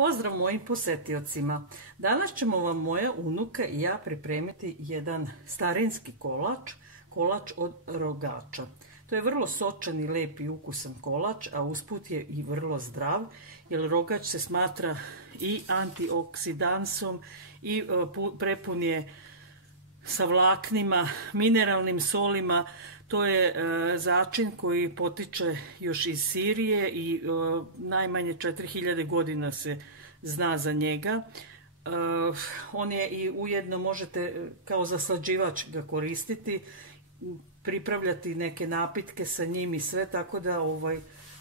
Pozdrav mojim posetiocima. Danas ćemo vam moja unuka i ja pripremiti jedan starinski kolač, kolač od rogača. To je vrlo sočan i lep i ukusan kolač, a usput je i vrlo zdrav, jer rogač se smatra i antioksidansom i prepun je sa vlaknima, mineralnim solima. To je začin koji potiče još iz Sirije i najmanje 4000 godina se zna za njega. On je i ujedno možete kao zaslađivač ga koristiti, pripravljati neke napitke sa njim i sve, tako da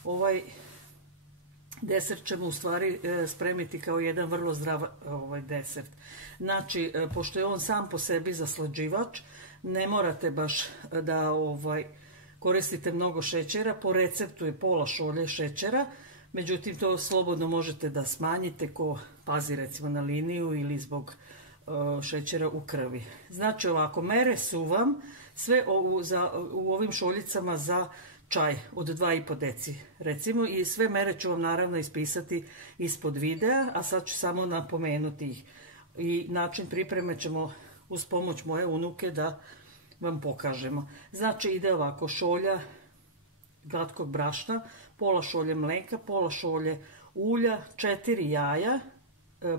ovaj desert ćemo u stvari spremiti kao jedan vrlo zdrav desert. Znači, pošto je on sam po sebi zaslađivač, ne morate baš da koristite mnogo šećera. Po receptu je pola šolje šećera, međutim to slobodno možete da smanjite ko pazi recimo na liniju ili zbog šećera u krvi. Znači ovako, mere su vam sve u ovim šoljicama za čaj od 2,5 deci recimo, i sve mere ću vam naravno ispisati ispod videa, a sad ću samo napomenuti ih. I način pripreme ćemo uz pomoć moje unuke da vam pokažemo. Znači ide ovako: šolja glatkog brašna, pola šolje mleka, pola šolje ulja, 4 jaja,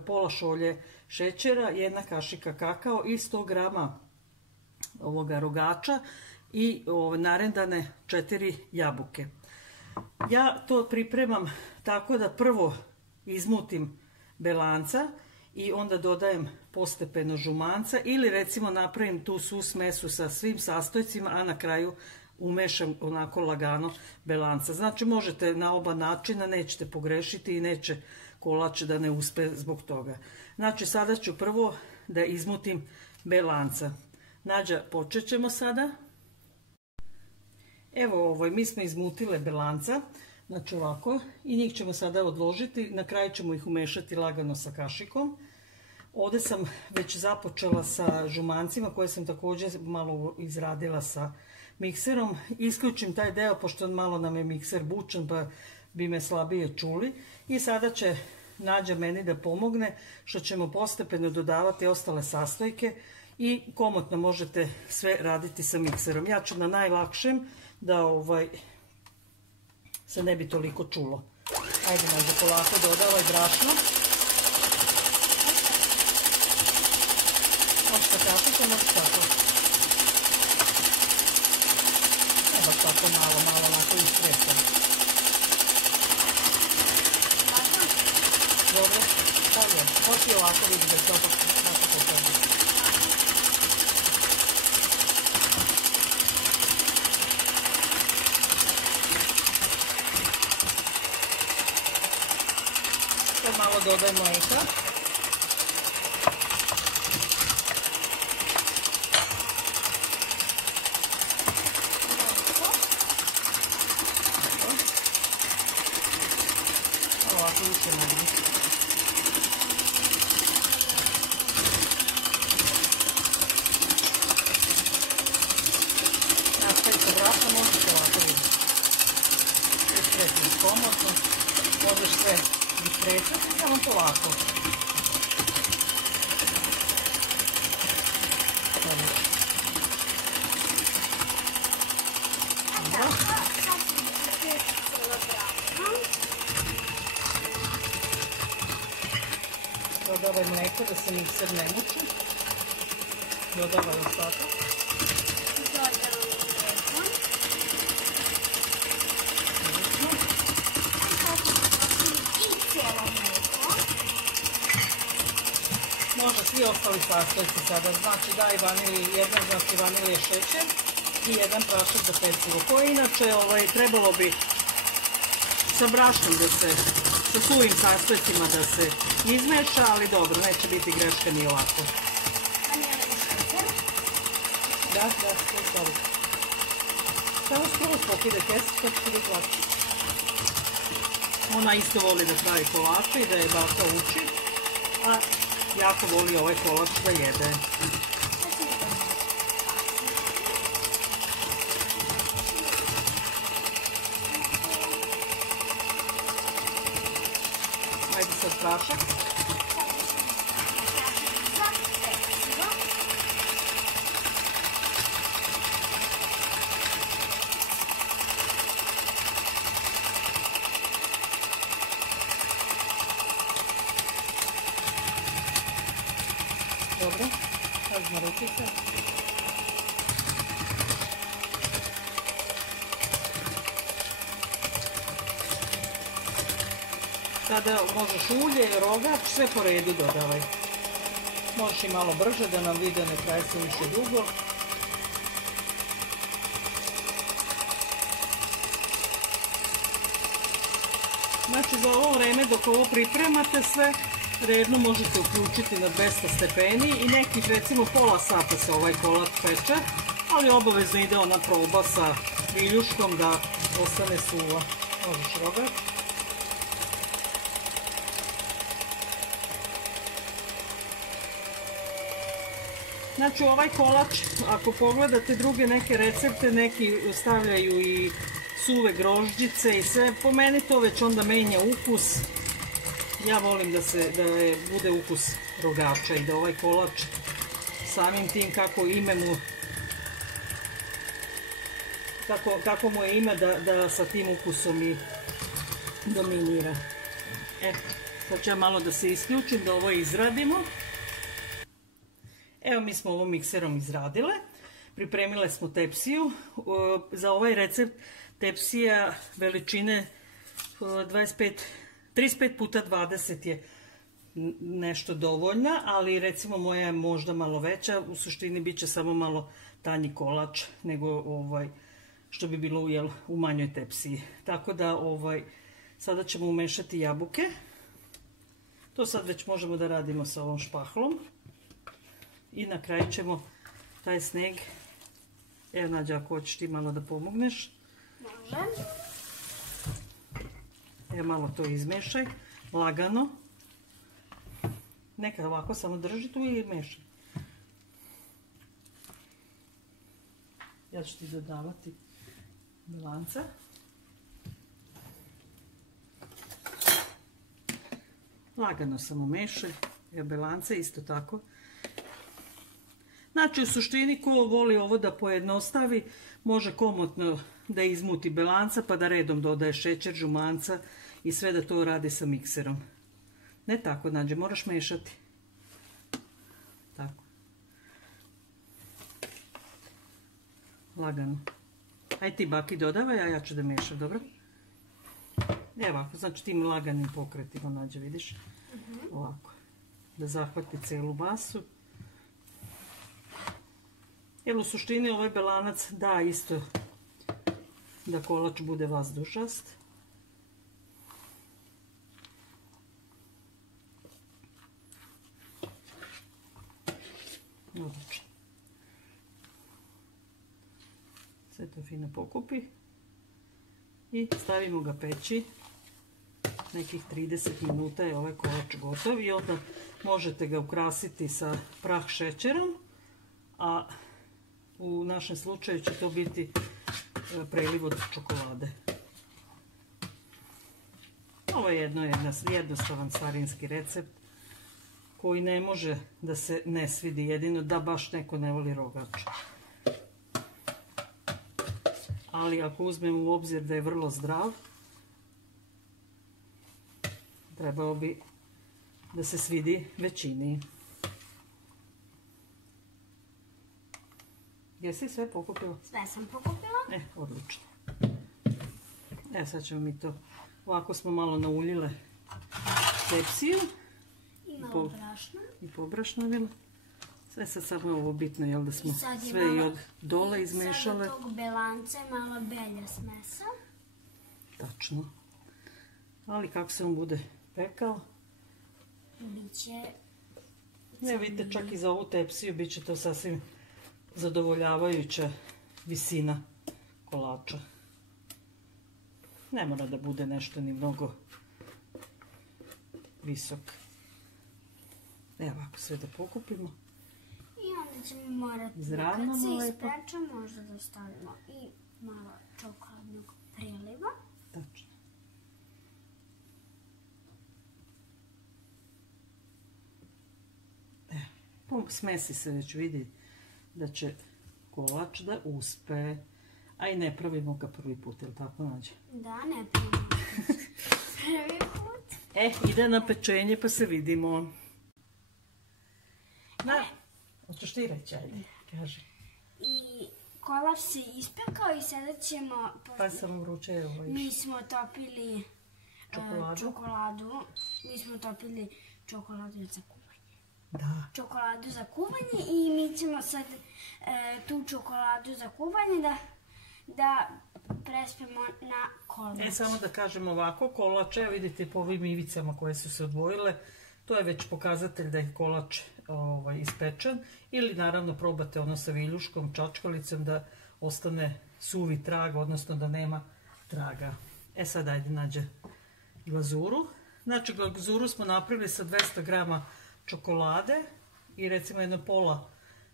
pola šolje šećera, 1 kašika kakao i 100 grama ovoga rogača i narendane 4 jabuke. Ja to pripremam tako da prvo izmutim belanca i onda dodajem postepeno žumanca, ili recimo napravim tu svu smesu sa svim sastojcima, a na kraju umešam onako lagano belanca. Znači možete na oba načina, nećete pogrešiti i neće kolač da ne uspe zbog toga. Znači sada ću prvo da izmutim belanca. Nađa, počet ćemo sada. Evo mi smo izmutile belanca, znači ovako, i njih ćemo sada odložiti, na kraju ćemo ih umešati lagano sa kašikom. Ovdje sam već započela sa žumancima koje sam također malo izradila sa mikserom. Isključim taj deo pošto malo nam je mikser bučan pa bi me slabije čuli. I sada će Nađa meni da pomogne što ćemo postepeno dodavati ostale sastojke i komotno možete sve raditi sa mikserom. Ja ću na najlakšem da se ne bi toliko čulo. Ajde Nađa, polako dodavaj brašno. Možete tako, možete tako. Evo tako malo onako istresam. Dobro, dobro. Možete i ovako vidjeti da je to ovako pokazati. Sad malo dodajem mleka. Ovako više manje. Nastavite brašno, možete ovako vidjeti. Istresiti komotno, možeš sve istresati, samo polako. Dodavaj mleko da se mikser ne muči. Dodavaj ostatak. Može svi ostali sastojci sada. Znači daj vanilije šećer i 1 prašak za pecivo. Koje inače trebalo bi sa brašnom da se, sa suvim sastojcima da se izmeša, ali dobro, neće biti greška ni ovako. Da, to stavim. Samo skoro pokide kesu, to će biti lakše. Ona isto voli da pravi kolače i da je baka uči, a jako voli ovaj kolač da jede. Ajde sad prašak. Dobro, razna rukica. Sada možeš ulje, rogač, sve po redu dodavaj. Možeš i malo brže da nam video ne traje se više dugo. Znači za ovo vreme dok ovo pripremate sve, redno možete uključiti na 200 stepeni i nekih recimo pola sata se ovaj kolač peče, ali obavezno ide ona proba sa viljuškom da ostane suva. Možeš rogač. Znači ovaj kolač, ako pogledate druge neke recepte, neki stavljaju i suve grožđice i sve, po meni to već onda menja ukus. Ja volim da bude ukus rogača i da ovaj kolač samim tim kako ime mu, kako mu je ime da sa tim ukusom i dominira. Eto, sad ću ja malo da se isključim, da ovo izradimo. Evo mi smo ovo mikserom izradile, pripremile smo tepsiju. Za ovaj recept tepsija veličine 35 puta 20 je nešto dovoljna, ali recimo moja je možda malo veća, u suštini bit će samo malo tanji kolač nego što bi bilo u manjoj tepsiji. Tako da sada ćemo umešati jabuke. To sad već možemo da radimo sa ovom špahlom. I na kraju ćemo taj sneg, evo Nađa, ako hoćeš ti malo da pomogneš. Može. Evo malo to izmešaj, lagano. Nekad ovako samo drži tu i mešaj. Ja ću ti dodavati belanca. Lagano samo mešaj, evo belance isto tako. Znači u suštini ko voli ovo da pojednostavi, može komotno da izmuti belanca pa da redom dodaje šećer, žumanca i sve da to radi sa mikserom. Ne tako, Nađe, moraš mešati. Tako. Lagano. Aj ti baki dodavaj, a ja ću da mešam, dobro? Evo ovako, znači tim laganim pokretima, Nađe, vidiš? Ovako. Da zahvati celu masu. Jer u suštini ovaj belanac da isto da kolač bude vazdušast. Odlično. Sve to fino pokupi i stavimo ga peći. Nekih 30 minuta je ovaj kolač gotov i onda možete ga ukrasiti sa prah šećerom, a u našem slučaju će to biti preliv od čokolade. Ovo je jednostavan starinski recept koji ne može da se ne svidi, jedino da baš neko ne voli rogač. Ali ako uzmemo u obzir da je vrlo zdrav, trebao bi da se svidi većini. Jesi sve pokupila? Sve sam pokupila. Odlično. Evo sad ćemo mi to, ovako smo malo nauljile tepsiju. I malo brašna. I pobrašnavila. Sve sad samo je ovo bitno, jel da smo sve i od dole izmešale. Sad od tog belance malo belja smesa. Tačno. Ali kako se on bude pekao? Biće... Ne, vidite, čak i za ovu tepsiju bit će to sasvim zadovoljavajuća visina kolača. Ne mora da bude nešto ni mnogo visok. Evo ovako sve da pokupimo. I onda ćemo morati kad se ispeče možda da stavimo i malo čokoladnog priliva. Tačno. Smesi se, već vidi da će kolač da uspe. A i ne pravimo ga prvi put, je li tako, Nađa? Da, ne pravimo prvi put. Ide na pečenje pa se vidimo. Hoćeš ti reći, ajde, kaži. I kolač se ispekao i sada ćemo... Pa sam vruće ovaj. Mi smo topili čokoladu. Mi smo topili čokoladu za kuvanje. Da. Čokoladu za kuvanje i mi ćemo sad tu čokoladu za kuvanje da prespemo na kolač. Samo da kažem ovako, kolač, vidite po ovim ivicama koje su se odvojile, to je već pokazatelj da je kolač ispečen, ili naravno probate ono sa viljuškom, čačkalicom da ostane suvi trag, odnosno da nema traga. Sad ajde nađe glazuru. Znači glazuru smo napravili sa 200 grama čokolade i recimo jedno pola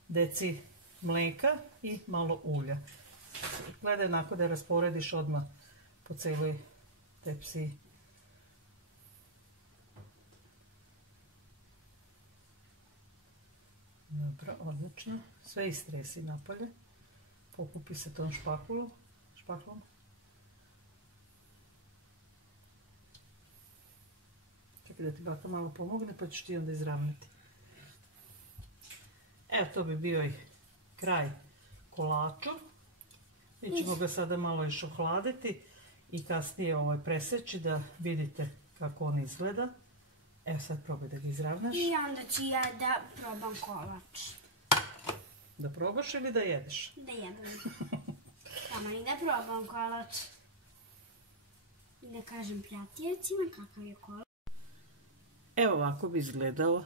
deci mlijeka i malo ulja. Gledaj onako da je rasporediš odmah po celoj tepsiji. Dobro, odlično. Sve istresi napolje. Pokupi se tom špaklom. Čekaj da ti baka malo pomogne pa ćeš ti onda izravnati. Evo, to bi bio i kraj kolaču. Mi ćemo ga sada malo još ohladiti i kasnije preseći da vidite kako on izgleda. Evo sad probaj da ga izravnaš. I onda ću ja da probam kolač. Da probaš ili da jedeš? Da jedem. Samo i da probam kolač. I da kažem prijateljcima kakav je kolač. Evo ovako bi izgledao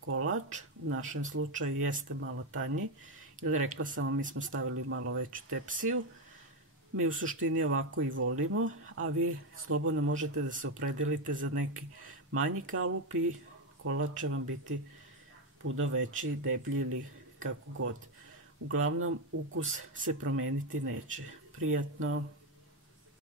kolač. U našem slučaju jeste malo tanji. Ili rekla sam vam, mi smo stavili malo veću tepsiju. Mi u suštini ovako i volimo, a vi slobodno možete da se opredelite za neki manji kalup i kolač će vam biti puno veći, deblji ili kako god. Uglavnom, ukus se promeniti neće. Prijatno!